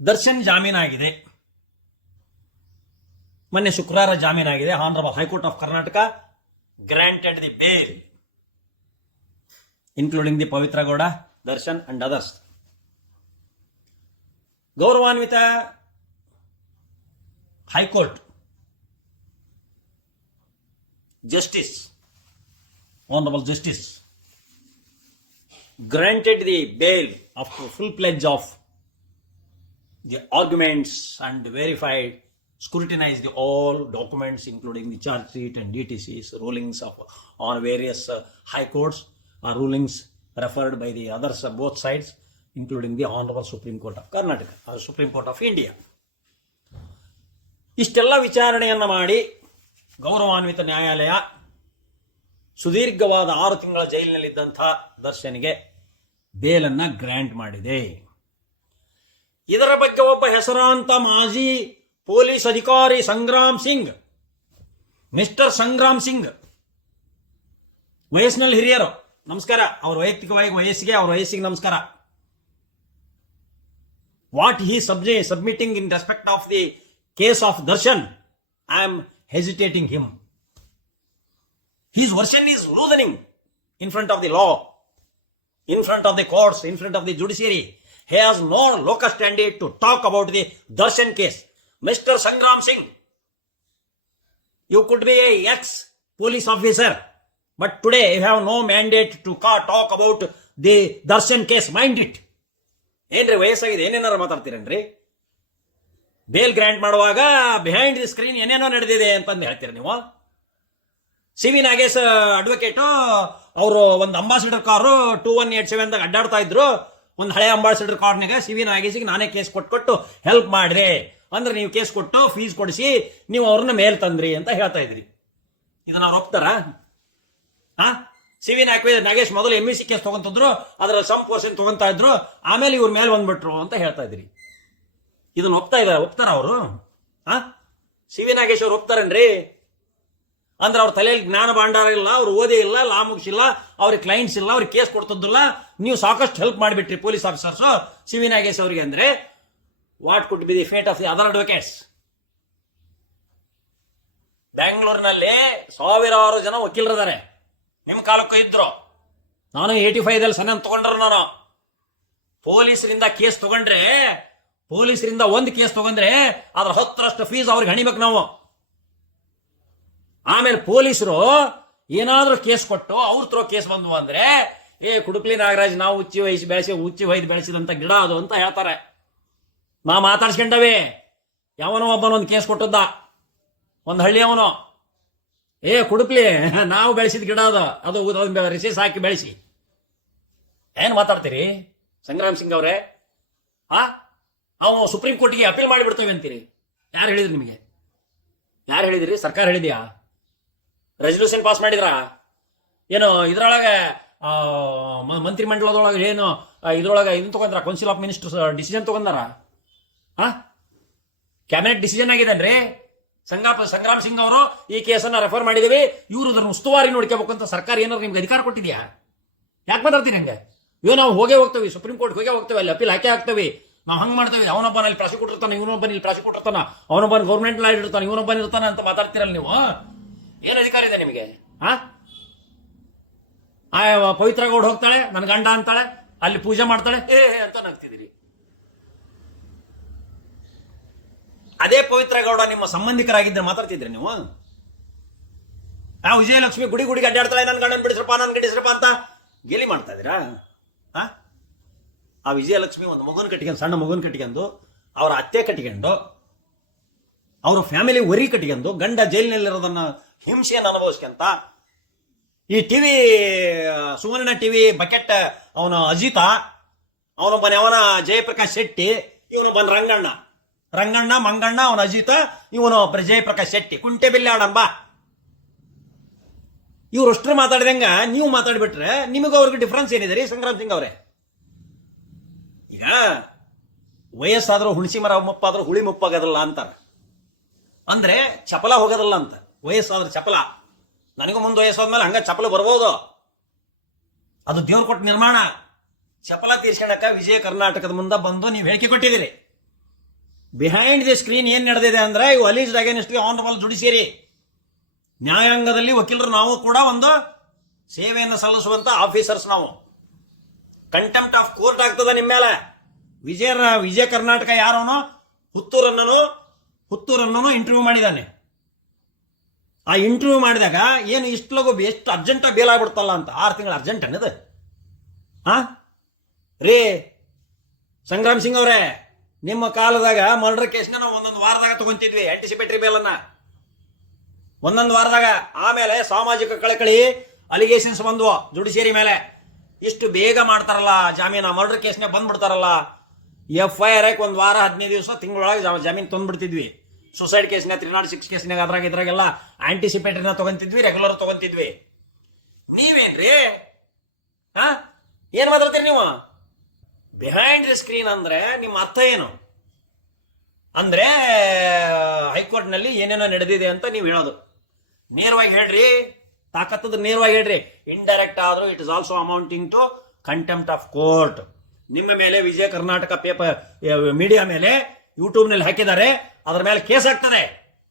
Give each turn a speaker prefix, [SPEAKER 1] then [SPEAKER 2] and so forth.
[SPEAKER 1] ದರ್ಶನ್ ಜಾಮೀನಾಗಿದೆ ಮೊನ್ನೆ ಶುಕ್ರವಾರ ಜಾಮೀನಾಗಿದೆ honourable high court of Karnataka granted the bail. Including the Pavithra Gowda, Darshan and others ಗೌರವಾನ್ವಿತ high court. Justice honourable justice granted the bail. Of full fledged of the arguments and verify, scrutinize the all documents, including the charge sheet and DTCs, rulings of on various uh, high courts, or rulings referred by the others, uh, both sides, including the Honorable Supreme Court of Karnataka, or Supreme Court of India. ಇಷ್ಟೆಲ್ಲ ವಿಚಾರಣೆಯನ್ನು ಮಾಡಿ ಗೌರವಾನ್ವಿತ ನ್ಯಾಯಾಲಯ ಸುದೀರ್ಘವಾದ ಆರು ತಿಂಗಳ ಜೈಲಿನಲ್ಲಿದ್ದಂಥ ದರ್ಶನ್ಗೆ ಬೇಲನ್ನು grant ಮಾಡಿದೆ ಹೆಸರಾಂತ ಮಾಜಿ ಪೊಲೀಸ್ ಅಧಿಕಾರಿ ಸಂಗ್ರಾಮ್ ಸಿಂಗ್ ಮಿಸ್ಟರ್ ಸಂಗ್ರಾಮ್ ಸಿಂಗ್ ವಯಸ್ಸಿನಲ್ಲಿ ಹಿರಿಯರು ನಮಸ್ಕಾರ ಅವ್ರ ವೈಯಕ್ತಿಕವಾಗಿ ವಯಸ್ಸಿಗೆ ಅವ್ರ ವಯಸ್ಸಿಗೆ ನಮಸ್ಕಾರ what he subject, submitting in respect of the case of Darshan, I am hesitating him. His version is loosening in front of the law, in front of the courts, in front of the judiciary. He has no locus standi to talk about the Darshan case. Mr. Sangram Singh, you could be a ex-police officer, but today you have no mandate to talk about the Darshan case. Mind it. ಏನ್ರಿ ವಯಸ್ಸಾಗಿದೆ ಏನೇನಾರು ಮಾತಾಡ್ತೀರೇನ್ರಿ bail grant ಮಾಡುವಾಗ behind the screen ಏನೇನೋ ನಡೆದಿದೆ ಅಂತಂದು ಹೇಳ್ತೀರ ನೀವು ಸಿ ವಿ ನಾಗೇಶ್ ಅಡ್ವೊಕೇಟು ಅವರು ಒಂದು Ambassador car two one eight ಸೆವೆನ್ದಾಗ ಅಡ್ಡಾಡ್ತಾ ಇದ್ರು ಒಂದು ಹಳೆ ಅಂಬಾಸಿಡರ್ ಕಾರ್ನಾಗ ಸಿ ವಿ ನಾಗೇಶಿಗೆ ನಾನೇ ಕೇಸ್ ಕೊಟ್ಟು ಕೊಟ್ಟು ಹೆಲ್ಪ್ ಮಾಡ್ರಿ. ಅಂದ್ರೆ ನೀವು ಕೇಸ್ ಕೊಟ್ಟು ಫೀಸ್ ಕೊಡಿಸಿ, ನೀವು ಅವ್ರನ್ನ ಮೇಲ್ ತಂದ್ರಿ ಅಂತ ಹೇಳ್ತಾ ಇದ್ರಿ. ಇದನ್ನ ಅವ್ರು ಒಪ್ತಾರಾ? ಹಾ ಸಿ ವಿ ನಾಗೇ ನಾಗೇಶ್ ಮೊದಲು ಎಂ ಸಿ ಕೇಸ್ ತಗೊಂತಿದ್ರು ಅದರ ಸಮ್ ಪೋರ್ಷನ್ ತಗೊಂತಾ ಇದ್ರು, ಆಮೇಲೆ ಇವ್ರ ಮೇಲೆ ಬಂದ್ಬಿಟ್ರು ಅಂತ ಹೇಳ್ತಾ ಇದ್ರಿ. ಇದನ್ನ ಒಪ್ತಾ ಇದಾರೆ ಒಪ್ತಾರ ಅವರು? ಹಾ ಸಿ ವಿ ನಾಗೇಶ್ ಅವ್ರು ಒಪ್ತಾರೇನ್ರಿ? ಅಂದ್ರೆ ಅವ್ರ ತಲೆಯಲ್ಲಿ ಜ್ಞಾನ ಭಾಂಡಾರ ಇಲ್ಲ, ಅವ್ರು ಓದೇ ಇಲ್ಲ ಲಾ ಮುಗಿಸಿಲ್ಲ, ಅವ್ರಿಗೆ ಕ್ಲೈಂಟ್ಸ್ ಇಲ್ಲ, ಅವ್ರಿಗೆ ಕೇಸ್ ಕೊಡ್ತದಲ್ಲ ನೀವು ಸಾಕಷ್ಟು help ಮಾಡಿಬಿಟ್ರಿ police officers C V Nagesh ಅವರಿಗೆ ಅಂದ್ರೆ what could be the fate of the other advocates ಬೆಂಗಳೂರಿನಲ್ಲಿ ಸಾವಿರಾರು ಜನ ವಕೀಲರಿದ್ದಾರೆ. ನಿಮ್ಮ ಕಾಲಕ್ಕೂ ಇದ್ರು. ನಾನು ಏಯ್ಟಿ ಫೈವ್ದಲ್ಲಿ ಸಣ್ಣ ತಗೊಂಡ್ರು ನಾನು. ಪೊಲೀಸರಿಂದ ಕೇಸ್ ತಗೊಂಡ್ರೆ, ಪೊಲೀಸರಿಂದ ಒಂದು ಕೇಸ್ ತಗೊಂಡ್ರೆ, ಅದ್ರ ಹತ್ತರಷ್ಟು ಫೀಸ್ ಅವ್ರಿಗೆ ಹಣಿಬೇಕು ನಾವು. ಆಮೇಲೆ ಪೊಲೀಸರು ಏನಾದರೂ ಕೇಸ್ ಕೊಟ್ಟು ಅವ್ರ ತ್ರೋ ಕೇಸ್ ಬಂದ್ವು ಅಂದ್ರೆ, ಏ ಕುಡುಪ್ಲಿ ನಾಗರಾಜ್, ನಾವು ಉಚ್ಚಿ ವಹಿಸಿ ಬೆಳೆಸಿ ಉಚ್ಚಿ ವೈದ್ ಬೆಳೆಸಿದಂಥ ಗಿಡ ಅದು ಅಂತ ಹೇಳ್ತಾರೆ. ನಾ ಮಾತಾಡ್ಸ್ಕೊಂಡವೆ. ಯಾವನೋ ಒಬ್ಬನ ಒಂದು ಕೇಸ್ ಕೊಟ್ಟದ್ದ. ಒಂದು ಹಳ್ಳಿ ಅವನು. ಏ ಕುಡುಪ್ಲಿ ನಾವು ಬೆಳೆಸಿದ ಗಿಡ ಅದು. ಅದು ರಿಸೀಸ್ ಹಾಕಿ ಬೆಳೆಸಿ. ಏನು ಮಾತಾಡ್ತೀರಿ? ಸಂಗ್ರಾಮ್ ಸಿಂಗ್ ಅವರೇ. ಆ ನಾವು ಸುಪ್ರೀಂ ಕೋರ್ಟ್ಗೆ ಅಪೀಲ್ ಮಾಡಿಬಿಡ್ತೇವೆ ಅಂತೀರಿ. ಯಾರು ಹೇಳಿದ್ರಿ ನಿಮಗೆ? ಯಾರು ಹೇಳಿದಿರಿ? ಸರ್ಕಾರ ಹೇಳಿದ್ಯಾ? ರೆಸಲ್ಯೂಷನ್ ಪಾಸ್ ಮಾಡಿದ್ರ? ಏನು, ಇದ್ರೊಳಗೆ ಮಂತ್ರಿಮಂಡಲದೊಳಗೆ ಏನು ಇದ್ರೊಳಗೆ ಇದನ್ನ ತಗೊಂಡ್ರ? ಕೌನ್ಸಿಲ್ ಆಫ್ ಮಿನಿಸ್ಟರ್ಸ್ ಡಿಸಿಷನ್ ತಗೊಂಡಾರ? ಹಾ ಕ್ಯಾಬಿನೆಟ್ ಡಿಸಿಷನ್ ಆಗಿದೇನ್ರಿ? ಸಂಗಾಪ ಸಂಗ್ರಾಮ್ ಸಿಂಗ್ ಅವರು ಈ ಕೇಸನ್ನ ರೆಫರ್ ಮಾಡಿದೀವಿ. ಇವರು ಇದನ್ನು ಉಸ್ತುವಾರಿ ನೋಡ್ಕೋಬೇಕು ಅಂತ ಸರ್ಕಾರ ಏನಾದ್ರು ನಿಮ್ಗೆ ಅಧಿಕಾರ ಕೊಟ್ಟಿದ್ಯಾ? ಯಾಕೆ ಮಾತಾಡ್ತೀನಿ ಹಂಗೆ? ಇವ್ ನಾವು ಹೋಗೇ ಹೋಗ್ತೀವಿ ಸುಪ್ರೀಂ ಕೋರ್ಟ್ ಹೋಗೇ ಹೋಗ್ತೇವೆ, ಅಲ್ಲಿ ಅಪೀಲ್ ಹಾಕೇ ಹಾಕ್ತೇವೆ. ನಾವು ಹಂಗೆ ಮಾಡ್ತೇವೆ, ಅವನೊಬ್ಬನ ಅಲ್ಲಿ ಪ್ರಾಸಿಕ್ಯೂಟರ್ ಇರ್ತಾನೆ, ಇವನೊಬ್ಬನ ಇಲ್ಲಿ ಪ್ರಾಸಿಕ್ಯೂಟರ್ ಇರ್ತಾನ, ಅವನೊಬ್ಬನ ಗೌರ್ಮೆಂಟ್ ಲಾಯರ್ ಇರ್ತಾನೆ, ಇವನೊಬ್ಬನ ಇರ್ತಾನ ಅಂತ ಮಾತಾಡ್ತೀರಲ್ಲ ನೀವು? ಏನು ಅಧಿಕಾರ ಇದೆ ನಿಮಗೆ? ಹಾ ಆ ಪವಿತ್ರ ಗೌಡ್ ಹೋಗ್ತಾಳೆ ನನ್ನ ಗಂಡ ಅಂತಾಳೆ ಅಲ್ಲಿ ಪೂಜೆ ಮಾಡ್ತಾಳೆ. ಏ ಏ ಅಂತ ನಗ್ತಿದ್ದೀರಿ. ಅದೇ ಪವಿತ್ರ ಗೌಡ ನಿಮ್ಮ ಸಂಬಂಧಿಕರಾಗಿದ್ದರೆ ಮಾತಾಡ್ತಿದ್ರಿ ನೀವು? ಆ ವಿಜಯಲಕ್ಷ್ಮಿ ಗುಡಿ ಗುಡಿಗೆ ಅಡ್ಡಾಡ್ತಾಳೆ ನನ್ನ ಗಂಡನ ಬಿಡಿಸ್ರಪ್ಪ ನನ್ನ ಗಡಿಸ್ರಪ್ಪ ಅಂತ ಗೇಲಿ ಮಾಡ್ತಾ ಇದ್ದೀರಾ? ಆ? ಆ ವಿಜಯಲಕ್ಷ್ಮಿ ಒಂದು ಮಗುನ ಕಟ್ಕೊಂಡು ಸಣ್ಣ ಮಗುನ ಕಟ್ಕೊಂಡು ಅವರ ಅತ್ತೆ ಕಟ್ಕೊಂಡು ಅವರ ಫ್ಯಾಮಿಲಿ ಒರಿ ಕಟ್ಕೊಂಡು ಗಂಡ ಜೈಲಿನಲ್ಲಿರೋದನ್ನ ಹಿಂಸೆಯನ್ನು ಅನುಭವಿಸ್ಕೊಂತ ಈ ಟಿವಿ, ಸುವರ್ಣ ಟಿವಿ ಬಕೆಟ್ ಅವನ ಅಜಿತ, ಅವನೊಬ್ಬನ ಅವನ ಜಯಪ್ರಕಾಶ್ ಶೆಟ್ಟಿ, ಇವನೊಬ್ಬನ ರಂಗಣ್ಣ. ರಂಗಣ್ಣ, ಮಂಗಣ್ಣ, ಅವನ ಅಜಿತ, ಇವನು ಜಯಪ್ರಕಾಶ್ ಶೆಟ್ಟಿ. ಕುಂಟೆ ಇವ್ರು ಅಷ್ಟ್ರು ಮಾತಾಡಿದಂಗ ನೀವು ಮಾತಾಡ್ಬಿಟ್ರೆ ನಿಮಗೆ ಅವ್ರಿಗೆ ಡಿಫ್ರೆನ್ಸ್ ಏನಿದೆ ರೀ ಸಂಗ್ರಾಮ್ ಸಿಂಗ್ ಅವರೇ? ಈಗ ವಯಸ್ಸಾದ್ರೂ ಹುಣಸಿ ಮರ ಮುಪ್ಪಾದ್ರೂ ಹುಳಿ ಮುಪ್ಪಾಗೋದಿಲ್ಲ ಅಂತಾರೆ. ಅಂದ್ರೆ ಚಪಲ ಹೋಗೋದಿಲ್ಲ ಅಂತ. ವಯಸ್ಸಾದ್ರೆ ಚಪಲ ನನಗೂ ಮುಂದೆ ವಯಸ್ಸಾದ್ಮೇಲೆ ಹಂಗ ಚಪಲ ಬರ್ಬೋದು. ಅದು ದೇವ್ರು ಕೊಟ್ಟ ನಿರ್ಮಾಣ. ಚಪಲ ತೀರ್ಸ್ಕೊಳಕ ವಿಜಯ ಕರ್ನಾಟಕದ ಮುಂದೆ ಬಂದು ನೀವು ಹೇಳಿಕೆ ಕೊಟ್ಟಿದ್ದೀರಿ. ಬಿಹೈಂಡ್ ದಿ ಸ್ಕ್ರೀನ್ ಏನ್ ನಡೆದಿದೆ ಅಂದ್ರೆ ಇವು ಅಲೀಸ್ ಅಗೇನಿಸ್ಟ್ ಆನರಬಲ್ ಜುಡಿಷಿಯರಿ ನ್ಯಾಯಾಂಗದಲ್ಲಿ ವಕೀಲರು ನಾವು ಕೂಡ ಒಂದು ಸೇವೆಯನ್ನು ಸಲ್ಲಿಸುವಂತ ಆಫೀಸರ್ಸ್ ನಾವು. ಕಂಟೆಂಪ್ಟ್ ಆಫ್ ಕೋರ್ಟ್ ಆಗ್ತದ ನಿಮ್ಮ ಮೇಲೆ. ವಿಜಯ ವಿಜಯ ಕರ್ನಾಟಕ ಯಾರೋನೋ ಹುತ್ತೂರನ್ನೋ ಹುತ್ತೂರನ್ನೋ ಇಂಟರ್ವ್ಯೂ ಮಾಡಿದ್ದಾನೆ. ಆ ಇಂಟರ್ವ್ಯೂ ಮಾಡಿದಾಗ ಏನು ಇಷ್ಟು ಲಗು ಎಷ್ಟು ಅರ್ಜೆಂಟ ಬೇಲ್ ಆಗ್ಬಿಡ್ತಲ್ಲ ಅಂತ ಆರು ತಿಂಗಳು ಅರ್ಜೆಂಟ್ ಅನ್ನದು? ಹಾ ರೀ, ಸಂಗ್ರಾಮ್ ಸಿಂಗ್ ಅವರೇ, ನಿಮ್ಮ ಕಾಲದಾಗ ಮರ್ಡರ್ ಕೇಸ್ನ ನಾವು ಒಂದೊಂದು ವಾರದಾಗ ತಗೊಂತಿದ್ವಿ ಆಂಟಿಸಿಪೇಟರಿ ಬೇಲನ್ನ ಒಂದೊಂದು ವಾರದಾಗ ಆಮೇಲೆ ಸಾಮಾಜಿಕ ಕಳಕಳಿ ಅಲಿಗೇಷನ್ಸ್ ಬಂದ್ವು ಜುಡಿಷಿಯರಿ ಮೇಲೆ. ಇಷ್ಟು ಬೇಗ ಮಾಡ್ತಾರಲ್ಲ, ಜಾಮೀನು, ಮರ್ಡರ್ ಕೇಸ್ನೇ ಬಂದ್ಬಿಡ್ತಾರಲ್ಲ. ಎಫ್ ಐ ಆರ್ ಒಂದ್ ವಾರ ಹದಿನೈದು ದಿವಸ ತಿಂಗಳೊಳಗೆ ಜಾಮೀನು ತಂದ್ಬಿಡ್ತಿದ್ವಿ. ಸುಸೈಡ್ ಕೇಸ್ನ ತ್ರೀ ನಾಟ್ ಸಿಕ್ಸ್ ಕೇಸ್ನಾಗ ಅದ್ರಾಗ, ಇದ್ರಾಗೆಲ್ಲ ಆಂಟಿಸಿಪೇಟರಿನ ತಗೊಂತಿದ್ವಿ ರೆಗ್ಯುಲರ್ ತಗೊಂತಿದ್ವಿ. ನೀವೇನ್ರಿ? ಹಾ? ಏನು ಮಾತಾಡ್ತೀರಿ ನೀವು? ಬಿಹೈಂಡ್ ದ ಸ್ಕ್ರೀನ್ ಅಂದ್ರೆ ನಿಮ್ಮ ಅರ್ಥ ಏನು? ಅಂದ್ರೆ, ಹೈಕೋರ್ಟ್ನಲ್ಲಿ ಏನೇನೋ ನಡೆದಿದೆ ಅಂತ ನೀವು ಹೇಳೋದು. ನೇರವಾಗಿ ಹೇಳ್ರಿ. ತಾಕತ್ತದ ನೇರವಾಗಿ ಹೇಳ್ರಿ. ಇಂಡೈರೆಕ್ಟ್ ಆದ್ರೂ it is also amounting to contempt of court ನಿಮ್ಮ ಮೇಲೆ ವಿಜಯ ಕರ್ನಾಟಕ ಪೇಪರ್ ಮೀಡಿಯಾ ಮೇಲೆ ಯೂಟ್ಯೂಬ್ನಲ್ಲಿ ಹಾಕಿದ್ದಾರೆ. ಅದ್ರ ಮೇಲೆ ಕೇಸ್ ಆಗ್ತದೆ